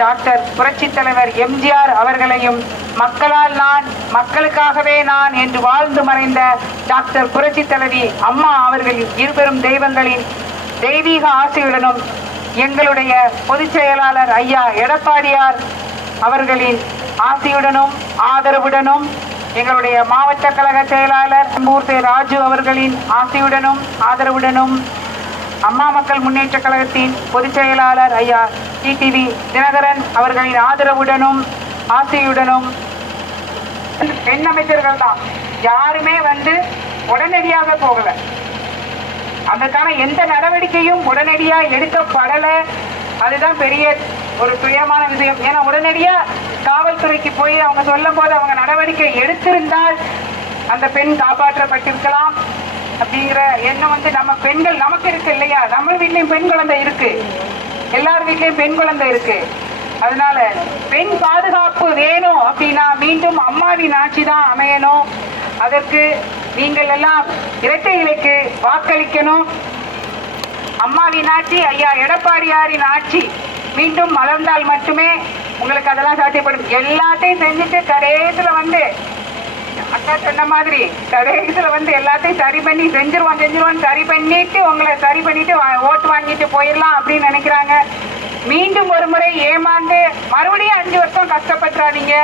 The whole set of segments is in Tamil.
டாக்டர் புரட்சி தலைவர் எம்ஜிஆர் அவர்களையும், மக்களால் நான் மக்களுக்காகவே நான் என்று வாழ்ந்து மறைந்த டாக்டர் புரட்சி தலைவி அம்மா அவர்கள் இருபெரும் தெய்வங்களின் தெய்வீக ஆசையுடனும், எங்களுடைய பொதுச் செயலாளர் ஐயா எடப்பாடியார் அவர்களின் ஆசையுடனும் ஆதரவுடனும், எங்களுடைய மாவட்ட கழக செயலாளர் மூர்த்தி ராஜு அவர்களின் ஆசையுடனும் ஆதரவுடனும், அம்மா மக்கள் முன்னேற்ற கழகத்தின் பொதுச் செயலாளர் ஐயா டிடிவி தினகரன் அவர்களின் ஆதரவுடனும் ஆசையுடனும், பெண் அமைச்சர்கள் தான் யாருமே உடனடியாக போகல. அதற்கான எந்த நடவடிக்கையும் உடனடியா எடுக்கப்படல. அதுதான் பெரிய ஒரு துயரமான விஷயம். ஏன்னா உடனடியா காவல்துறைக்கு போய் அவங்க சொல்லும் போது அவங்க நடவடிக்கை எடுத்திருந்தால் அந்த பெண் காப்பாற்றப்பட்டிருக்கலாம் அப்படிங்கிற எண்ணம் நம்ம பெண்கள் நமக்கு இருக்கு இல்லையா? நம்ம வீட்லயும் பெண் குழந்தை இருக்கு, எல்லார் வீட்லயும் பெண் குழந்தை இருக்கு. அதனால பெண் பாதுகாப்பு வேணும் அப்படின்னா மீண்டும் அம்மாவின் ஆட்சி தான் அமையணும். அதற்கு நீங்கள் எல்லாம் இரட்டை இலைக்கு வாக்களிக்கணும். அம்மாவின் ஆட்சி, ஐயா எடப்பாடியாரின் ஆட்சி மீண்டும் மலர்ந்தால் மட்டுமே உங்களுக்கு அதெல்லாம் சாத்தியப்படும். எல்லாத்தையும் செஞ்சுட்டு கடைசியில அக்கா சொன்ன மாதிரி கடைசியில எல்லாத்தையும் சரி பண்ணி செஞ்சிருவான் சரி பண்ணிட்டு உங்களை சரி பண்ணிட்டு ஓட்டு வாங்கிட்டு போயிடலாம் அப்படின்னு நினைக்கிறாங்க. மீண்டும் ஒரு முறை ஏமாந்து மறுபடியும் 5 வருஷம் கஷ்டப்பட்டுறாதீங்க.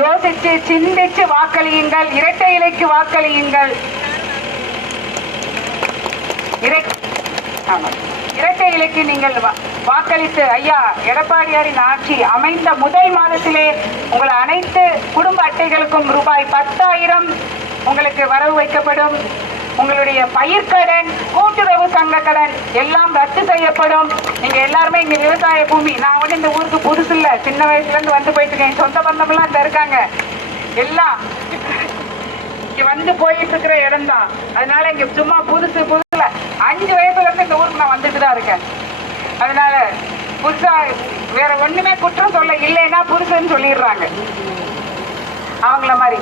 யோசிச்சு சிந்திச்சு வாக்களியுங்கள், இரட்டை இலைக்கு வாக்களியுங்கள். இரட்டை இலைக்கு நீங்கள் வாக்களித்து ஐயா எடப்பாடியாரின் ஆட்சி அமைந்த முதல் மாதத்திலே உங்கள் அனைத்து குடும்ப அட்டைகளுக்கும் ரூபாய் 10,000 உங்களுக்கு வரவு வைக்கப்படும். உங்களுடைய பயிர்க்கடன், கூட்டுறவு சங்க கடன் எல்லாம் ரத்து செய்யப்படும். நீங்க எல்லாருமே இங்க விவசாய பூமி. நான் இந்த ஊருக்கு புதுசு இல்ல, சின்ன வயசுல இருந்து போயிட்டு இருக்கேன். சொந்த பந்தம் எல்லாம் இந்த இருக்காங்க. எல்லாம் இங்க போயிட்டு இருக்கிற இடம் தான். அதனால இங்க சும்மா புதுசுல 5 வயசுல இருந்து இந்த ஊருக்கு நான் வந்துட்டு தான் இருக்கேன். அதனால புதுசா வேற ஒண்ணுமே குற்றம் சொல்ல இல்லைன்னா புதுசுன்னு சொல்லிடுறாங்க அவங்கள மாதிரி.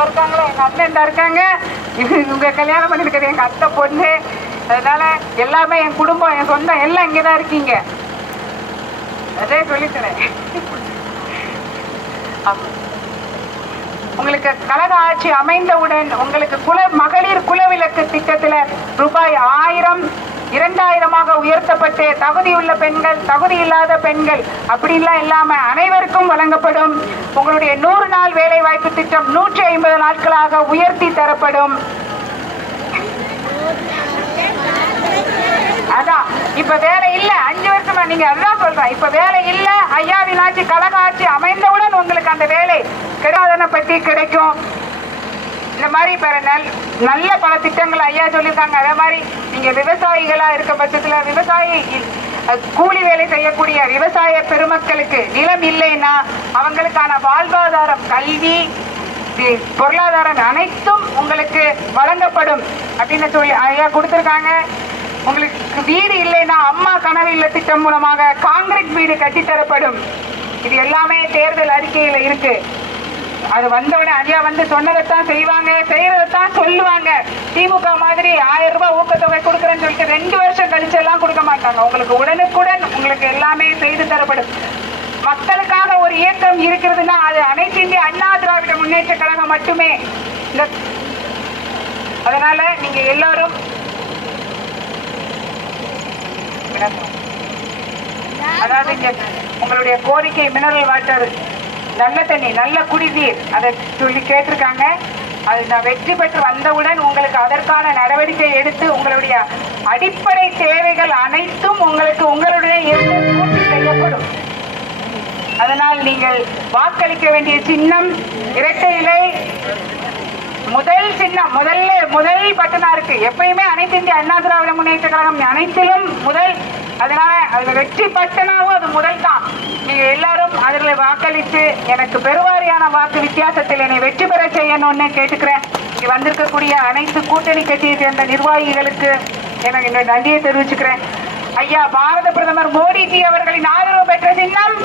இருக்காங்களே எங்க அண்ணன் இந்த இருக்காங்க, இவங்க கல்யாணம் பண்ணிருக்கிறது எங்க அத்தை பொண்ணு. அதனால எல்லாமே என் குடும்பம், என் சொந்தம் எல்லாம் இங்கதான் இருக்கீங்க. அதே சொல்லித்தரேன். உங்களுக்கு கழக ஆட்சி அமைந்தவுடன் உங்களுக்கு மகளிர் குலவிளக்கு திட்டத்துல ரூபாய் 1000 2000 உயர்த்தப்பட்டு தகுதியுள்ள பெண்கள், தகுதி இல்லாத பெண்கள் அப்படின்லாம் இல்லாம அனைவருக்கும் வழங்கப்படும். உங்களுடைய 100 நாள் வேலை வாய்ப்பு திட்டம் 150 நாட்களாக உயர்த்தி தரப்படும். அதான் இப்ப வேலை இல்ல, 5 வருஷமா நீங்க அதுதான் சொல்றேன். இப்ப வேலை இல்ல, ஐயாவின் ஆட்சி கழக ஆட்சி அமைந்தவுடன் உங்களுக்கு அந்த வேலை கிடையாதன பற்றி கிடைக்கும். இந்த மாதிரி நல்ல பல திட்டங்கள் ஐயா சொல்லியிருக்காங்க. அதே மாதிரி நீங்க விவசாயிகளா இருக்க பட்சத்துல விவசாயி கூலி வேலை செய்யக்கூடிய விவசாய பெருமக்களுக்கு நிலம் இல்லைன்னா அவங்களுக்கான வாழ்வாதாரம், கல்வி, பொருளாதாரம் அனைத்தும் உங்களுக்கு வழங்கப்படும் அப்படின்னு சொல்லி ஐயா கொடுத்திருக்காங்க. உங்களுக்கு வீடு இல்லைன்னா அம்மா கனவு இல்ல திட்டம் மூலமாக கான்கிரீட் வீடு கட்டித்தரப்படும். இது எல்லாமே தேர்தல் அறிக்கையில இருக்கு. அது வந்தவுடனே ஐயா சொன்னதைத்தான் செய்வாங்க, செய்யறதான் சொல்லுவாங்க. திமுக மாதிரி 1000 ரூபாய் ஊக்கத்தொகை கொடுக்குறேன்னு சொல்லிட்டு 2 வருஷம் கழிச்சு எல்லாம் கொடுக்க மாட்டாங்க. உங்களுக்கு உடனுக்குடன் உங்களுக்கு எல்லாமே செய்து தரப்படும். மக்களுக்காக ஒரு இயக்கம் இருக்கிறதுனா அது அனைத்து இந்திய அண்ணா திராவிட முன்னேற்ற கழகம் மட்டுமே. அதனால நீங்க எல்லாரும் அதாவது உங்களுடைய கோரிக்கை மினரல் வாட்டர், நல்ல தண்ணி, நல்ல குடிநீர் அதை சொல்லி கேட்டிருக்காங்க. அது நான் வெற்றி பெற்று வந்தவுடன் உங்களுக்கு அதற்கான நடவடிக்கை எடுத்து உங்களுடைய அடிப்படை தேவைகள் அனைத்தும் உங்களுக்கு உங்களுடைய பூர்த்தி செய்யப்படும். அதனால் நீங்கள் வாக்களிக்க வேண்டிய சின்னம் இரட்டை இலை. முதல் சின்னம் முதல் பட்டனா இருக்கு. எப்பயுமே அனைத்து இந்திய அண்ணா திராவிட முன்னேற்ற கழகம் அனைத்திலும் முதல். அதனால அதுல வெற்றி பட்டனாவும் அது முதல் தான். நீங்க எல்லாரும் அதுல வாக்களித்து எனக்கு பெருவாரியான வாக்கு வித்தியாசத்தில் என்னை வெற்றி பெற செய்யணும்னு கேட்டுக்கிறேன். இங்க வந்திருக்கக்கூடிய அனைத்து கூட்டணி கட்சியை சேர்ந்த நிர்வாகிகளுக்கு எனக்கு இந்த நன்றியை தெரிவிச்சுக்கிறேன். ஐயா பாரத பிரதமர் மோடிஜி அவர்களின் ஆதரவு பெற்ற சின்னம்